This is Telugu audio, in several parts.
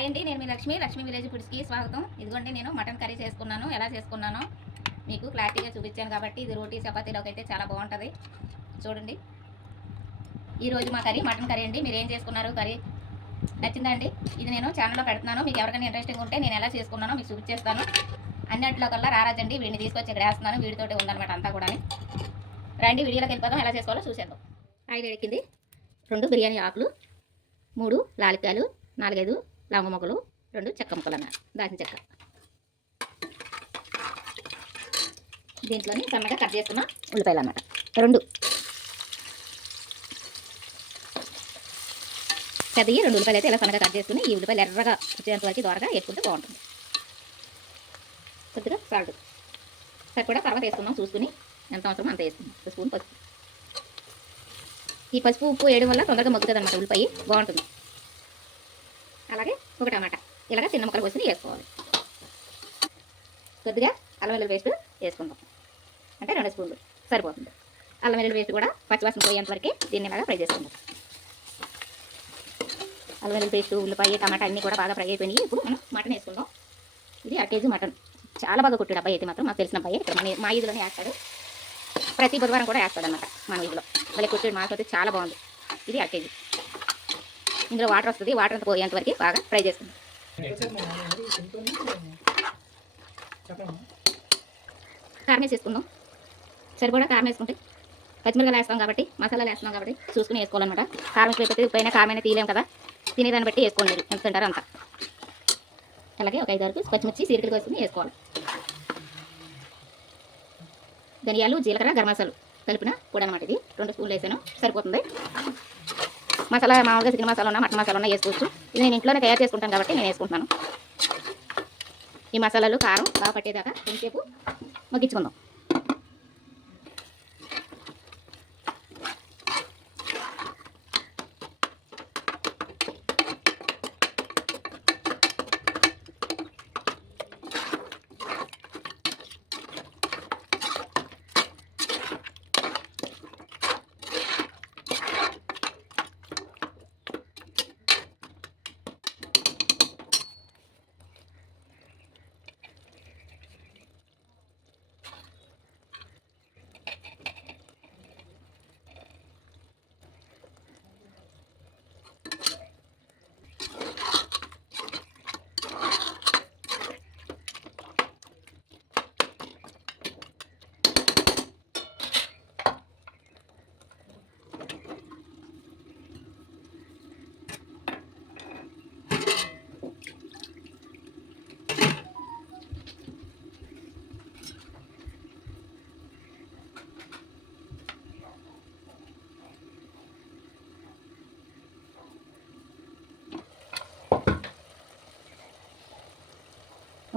హాయ్ అండి నేను మీ లక్ష్మి లక్ష్మి విలేజ్ ఫుడ్స్కి స్వాగతం. ఇదిగోండి నేను మటన్ కర్రీ చేసుకున్నాను. ఎలా చేసుకున్నానో మీకు క్లారిటీగా చూపించాను కాబట్టి ఇది రోటీ చపాతీలోకి అయితే చాలా బాగుంటుంది. చూడండి. ఈరోజు మా కర్రీ మటన్ కర్రీ అండి. మీరు ఏం చేసుకున్నారు కర్రీ? నచ్చిందా అండి? ఇది నేను ఛానల్లో పెడుతున్నాను. మీకు ఎవరికైనా ఇంట్రెస్టింగ్ ఉంటే నేను ఎలా చేసుకున్నానో మీకు చూపించేస్తాను అన్నింటిలో కల్లా రారాజండి వీడిని తీసుకొచ్చి ఇక్కడ వేస్తున్నాను. వీడితోటే ఉందన్నమాట అంతా కూడా రండి వీడియోలోకి వెళ్ళిపోదాం. ఎలా చేసుకోవాలో చూసేద్దాం. ఆయిల్ ఎక్కింది. రెండు బిర్యానీ ఆకులు మూడు లాలికాయలు నాలుగైదు లవంగ మొక్కలు రెండు చెక్క ముక్కలు అన్నారు దాచిన చెక్క. దీంట్లోని సన్నగా కట్ చేసుకున్న ఉల్లిపాయలు అన్నమాట రెండు. పెద్దవి రెండు ఉల్లిపాయలు అయితే ఇలా సన్నగా కట్ చేసుకుని ఈ ఉల్లిపాయలు ఎర్రగా వచ్చేంత వరకు దోరగా వేసుకుంటే బాగుంటుంది. కొద్దిగా సాల్ట్. సరిపడా తర్వాత వేసుకుందాం చూసుకుని ఎంత అవసరమో అంత వేసుకుందాం. ఒక స్పూన్ పసుపు. ఈ పసుపు ఉప్పు వేయడం వల్ల తొందరగా మగ్గుతుంది అనమాట ఉల్లిపాయ. బాగుంటుంది. అలాగే ఒక టమాటా. ఇలాగ చిన్న ముక్కలు కోసి వేసుకోవాలి. కొద్దిగా అల్లం వెల్లుల్లి పేస్ట్ వేసుకుందాం. అంటే రెండు స్పూన్లు సరిపోతుంది. అల్లం వెల్లుల్లి పేస్ట్ కూడా పచ్చివాసన పోయేంత వరకు దీన్ని బాగా ఫ్రై చేసుకుందాం. అల్లం వెల్లుల్లి పేస్ట్ ఉల్లిపాయ టమాటా అన్నీ కూడా బాగా ఫ్రై అయిపోయినాయి. ఇప్పుడు మనం మటన్ వేసుకుందాం. ఇది అర కేజీ మటన్. చాలా బాగా కుట్టాడు అబ్బాయి అయితే మాత్రం మాకు తెలిసిన అబ్బాయి ఇక్కడ మన మా ఈదులోనే వేస్తాడు. ప్రతి బుధవారం కూడా వేస్తాడు అనమాట మన ఈదులో మళ్ళీ కుట్టాడు. మాకు అయితే చాలా బాగుంది. ఇది అర కేజీ. ఇందులో వాటర్ వస్తుంది. వాటర్ అంతా పోయేంత వరకు బాగా ఫ్రై చేస్తుంది కారం వేసేసుకుందాం సరిపడా కారం వేసుకుంటే పచ్చిమిరకాయలు వేస్తాం కాబట్టి మసాలాలు వేస్తున్నాం కాబట్టి చూసుకుని వేసుకోవాలన్నమాట. కారం ఎక్కువైపోతే పైన కారమైన తీయలేం కదా. తినేదాన్ని బట్టి వేసుకోండి మీరు. ఎంత తింటారో అంత. అలాగే ఒక ఐదు వరకు పచ్చిమిర్చి సీరికలు వేసుకుని వేసుకోవాలి. ధనియాలు జీలకర్ర గరం మసాలు కలిపిన కూడా అనమాట ఇది. రెండు స్పూన్లు వేసాను. సరిపోతుంది. మసాలా మామూలుగా చికెన్ మసాలా ఉన్నా మటన్ మసాలా ఉన్నా వేసుకోవచ్చు. ఇది నేను ఇంట్లోనే తయారు చేసుకుంటాను కాబట్టి నేను వేసుకుంటున్నాను ఈ మసాలాలు కారం బాగా పట్టేదాకా కొంచెంసేపు మగ్గించుకుందాం.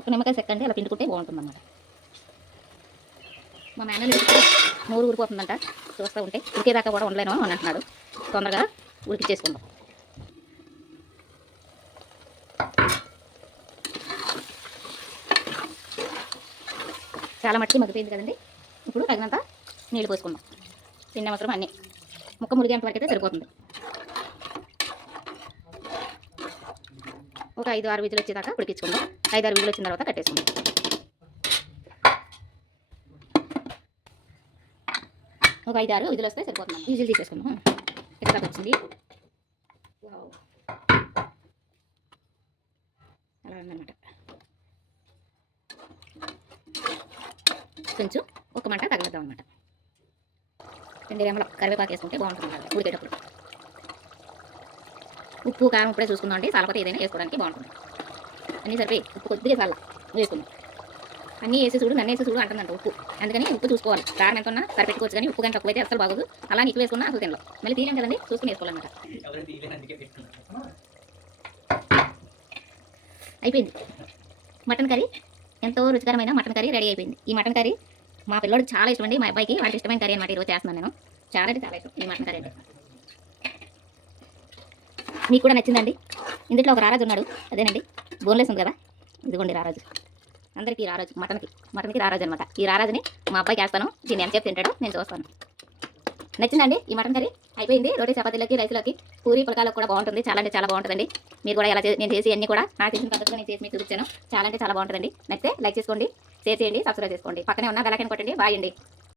ఒక నిమ్మకాయ చెక్కండి అలా పిండుకుంటే బాగుంటుంది అన్నమాట మా మేనలు నూరు ఊరిపోతుందంట చూస్తూ ఉంటే ఉడికేదాకా కూడా ఉండలేను అని అంటున్నాడు. తొందరగా ఉడికిచ్చేసుకుందాం చాలా మట్టి మగ్గిపోయింది కదండి. ఇప్పుడు తగినంత నీళ్ళు పోసుకుందాం. తిన్న అవసరం అన్నీ. ముక్క మురిగేంత వరకు అయితే సరిపోతుంది. ఒక ఐదు ఆరు విజులు వచ్చేదాకా ఉడికించుకుందాం. ఐదు ఆరు విజులు వచ్చిన తర్వాత కట్టేసుకుందాం. ఒక ఐదు ఆరు విజులు వస్తే సరిపోతున్నాం విజులు తీసేసుకుందాం ఎక్కడ వచ్చింది? అలా ఉందన్నమాట. కొంచెం ఒక మంట తగలద్దాం అనమాట రెండు రెమ్మల కరివేపాకు వేసుకుంటే బాగుంటుంది అన్నమాట. ఉడికేటప్పుడు. ఉప్పు కారం ఇప్పుడే చూసుకుందాం అండి. సాలపతి ఏదైనా వేసుకోవడానికి బాగుంటుంది. అన్నీ సరిపోయి ఉప్పు కొద్దిగా చల్ల వేసుకుందాం. అన్నీ వేసి చూడు నన్ను వేసి చూడు అంటుందంట ఉప్పు. అందుకని ఉప్పు చూసుకోవాలి. కారం ఎంత ఉన్నా సరిపెట్టుకోవచ్చు కానీ ఉప్పు కానీ తక్కువైతే అసలు బాగోదు. అలా నీకు వేసుకున్నా అసలు తినలో మళ్ళీ తీయలేం కదండి? చూసుకుని వేసుకోవాలన్నమాట. అయిపోయింది. మటన్ కర్రీ ఎంతో రుచికరమైన మటన్ కర్రీ రెడీ అయిపోయింది. ఈ మటన్ కర్రీ మా పిల్లోడు చాలా ఇష్టం అండి. మా అబ్బాయికి వాడికి ఇష్టమైన కర్రీ అనమాట ఈరోజు చేస్తున్నాను నేను. చాలా అంటే చాలా ఇష్టం ఈ మటన్ కర్రీ అంటే. మీకు కూడా నచ్చిందండి. ఇందులో ఒక రారాజు ఉన్నాడు. అదేనండి. బోన్లెస్ ఉంది కదా. ఇదిగోండి రారాజు. అందరికీ రారాజు. మటన్కి. మటన్కి రారాజు అనమాట ఈ రారాజుని మా అబ్బాయికి వేస్తాను. దీన్ని ఎంతసేపు తింటాడో నేను చూస్తాను. నచ్చిందండి ఈ మటన్ కర్రీ? అయిపోయింది. రోటీ చపాతీలకి రైస్లోకి పూరి పులకాలకు కూడా బాగుంటుంది. చాలా అంటే చాలా బాగుంటుందండి. మీరు కూడా ఎలా నేను చేసి అన్ని కూడా నాకు తెలిసిన పద్ధతిలో నేను చేసి మీకు చూపించాను. చాలా అంటే చాలా బాగుంటుందండి. నచ్చితే లైక్ చేసుకోండి షేర్ చేయండి సబ్స్క్రైబ్ చేసుకోండి. పక్కనే ఉన్న బెల్ కొట్టండి. బాయ్ అండి.